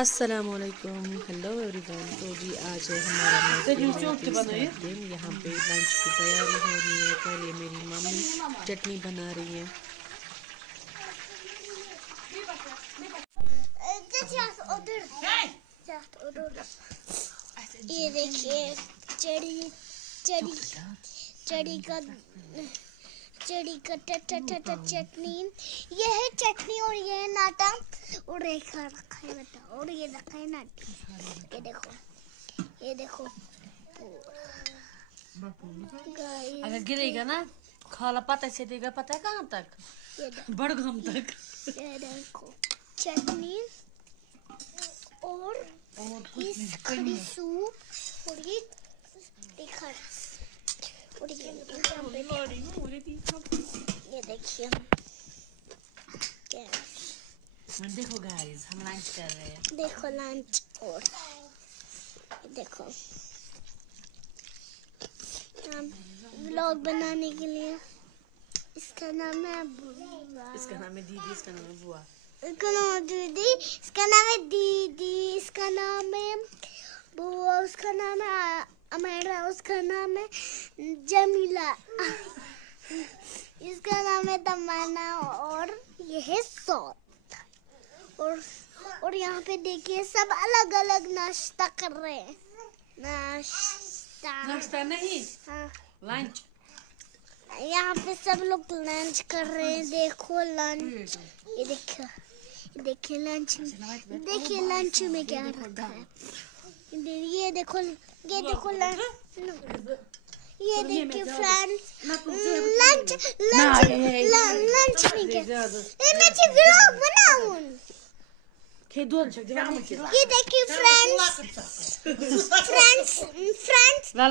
अस्सलामुअलैकुम, hello everyone. तो जी आज है हमारा दिन। यहाँ पे लंच की तैयारी हो रही है। कर ये मेरी मम्मी चटनी बना रही है। ये देखिए चड़ी चड़ी चड़ी का चटनी। ये है चटनी और ये है नाटा और रेखा रखा है बेटा और ये रखा है नाटी। ये देखो अगर गिरेगा ना खाला पता से देगा, पता है कहाँ तक, बड़गाम तक। ये देखो चटनी और इस खड़ी सूप और ये तीखा रस और ये देखिए देखो गाइस, हम लंच कर रहे हैं। देखो लंच और देखो व्लॉग बनाने के लिए इसका नाम है बुआ, इसका नाम है दीदी, इसका नाम है बुआ, इसका नाम है दीदी, इसका नाम है दीदी, इसका नाम है बुआ, उसका नाम है अमेरा, उसका नाम है जमीला, इसका नाम है तमन्ना और ये है सौत। और यहाँ पे देखिए सब अलग अलग नाश्ता कर रहे हैं। नाश्ता नहीं, हाँ लंच। यहाँ पे सब लोग लंच कर रहे हैं। देखो लंच, ये देखिए लंच, देखिए लंच में क्या रखा है। ये देखो लंच, ये देखिए फ्रेंड्स लंच लंच में क्या, मैं व्लॉग बनाऊं। ये देखिए फ्रेंड्स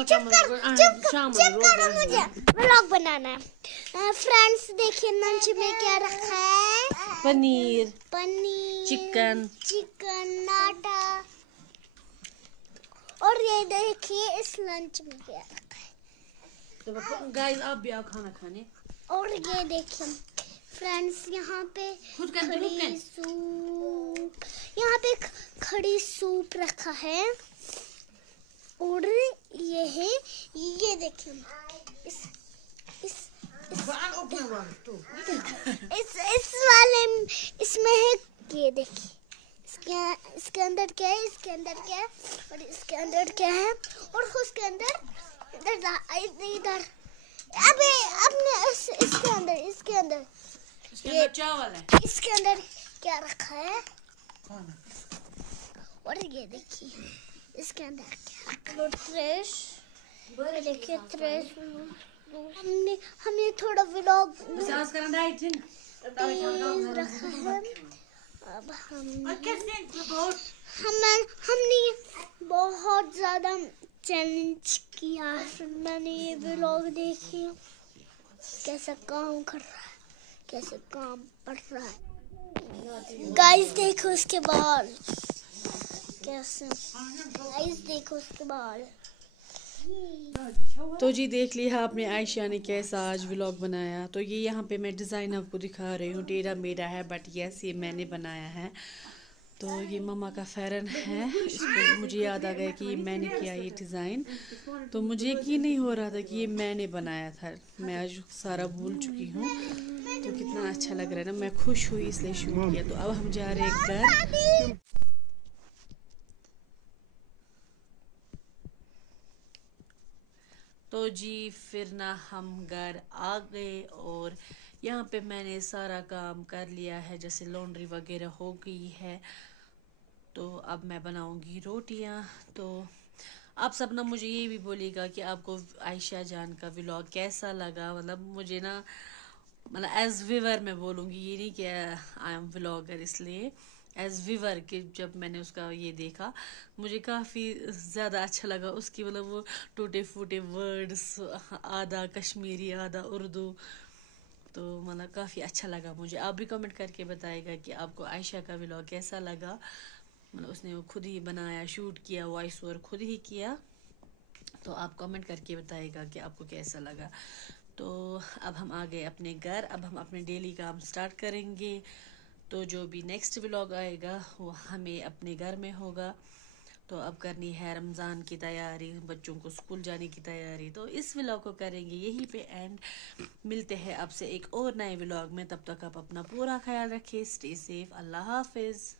चुप करो, मुझे व्लॉग बनाना है। फ्रेंड्स देखिए लंच में क्या रखा है, पनीर, चिकन नाटा। और ये देखिए इस लंच में क्या रखा है। तो गाइस आप भी आओ खाना खाने। और ये देखिए फ्रेंड्स यहाँ पे खड़ी सूप रखा है। और ये देखिए इस वाले इसमें है, ये देखिए इसके अंदर क्या है, इसके अंदर क्या है और इसके अंदर क्या है और उसके अंदर इधर अबे अपने इसके अंदर ये चावल है, इसके अंदर क्या रखा है। और ये देखिए इसके अंदर क्या देखिए हमने थोड़ा व्लॉग रखा है। अब हमने बहुत ज्यादा चैलेंज किया। मैंने ये व्लॉग देखी कैसा काम कर रहा है, कैसे काम पड़ रहा है। गाइस देखो उसके बाल कैसे, गाइस देखो उसके बाल। तो जी देख लिया आपने आयशा ने कैसा आज व्लॉग बनाया। तो ये यहाँ पे मैं डिज़ाइन आपको दिखा रही हूँ। टेढ़ा मेढ़ा है बट यस ये मैंने बनाया है। तो ये मम्मा का फ़ैरन है। इसको मुझे याद आ गया कि ये मैंने किया ये डिज़ाइन। तो मुझे यकीन नहीं हो रहा था कि ये मैंने बनाया था। मैं आज सारा भूल चुकी हूँ। तो कितना अच्छा लग रहा है ना, मैं खुश हुई इसलिए शूट किया। तो अब हम जा रहे हैं घर। तो जी फिर ना हम घर आ गए और यहाँ पे मैंने सारा काम कर लिया है, जैसे लॉन्ड्री वगैरह हो गई है। तो अब मैं बनाऊंगी रोटियाँ। तो आप सब ना मुझे ये भी बोलिएगा कि आपको आयशा जान का व्लॉग कैसा लगा। मतलब मुझे ना मतलब एज व्यूअर मैं बोलूँगी, ये नहीं कि आई एम व्लॉगर, इसलिए एज व्यूअर कि जब मैंने उसका ये देखा मुझे काफ़ी ज़्यादा अच्छा लगा। उसकी मतलब वो टूटे फूटे वर्ड्स, आधा कश्मीरी आधा उर्दू, तो मतलब काफ़ी अच्छा लगा मुझे। आप भी कमेंट करके बताएगा कि आपको आयशा का व्लॉग कैसा लगा। मतलब उसने वो खुद ही बनाया, शूट किया, वॉइस ओवर खुद ही किया। तो आप कमेंट करके बताइएगा कि आपको कैसा लगा। तो अब हम आ गए अपने घर। अब हम अपने डेली काम स्टार्ट करेंगे। तो जो भी नेक्स्ट व्लॉग आएगा वो हमें अपने घर में होगा। तो अब करनी है रमज़ान की तैयारी, बच्चों को स्कूल जाने की तैयारी। तो इस व्लॉग को करेंगे यहीं पे एंड। मिलते हैं आपसे एक और नए व्लॉग में, तब तक आप अपना पूरा ख्याल रखिए। Stay safe. अल्लाह हाफिज़।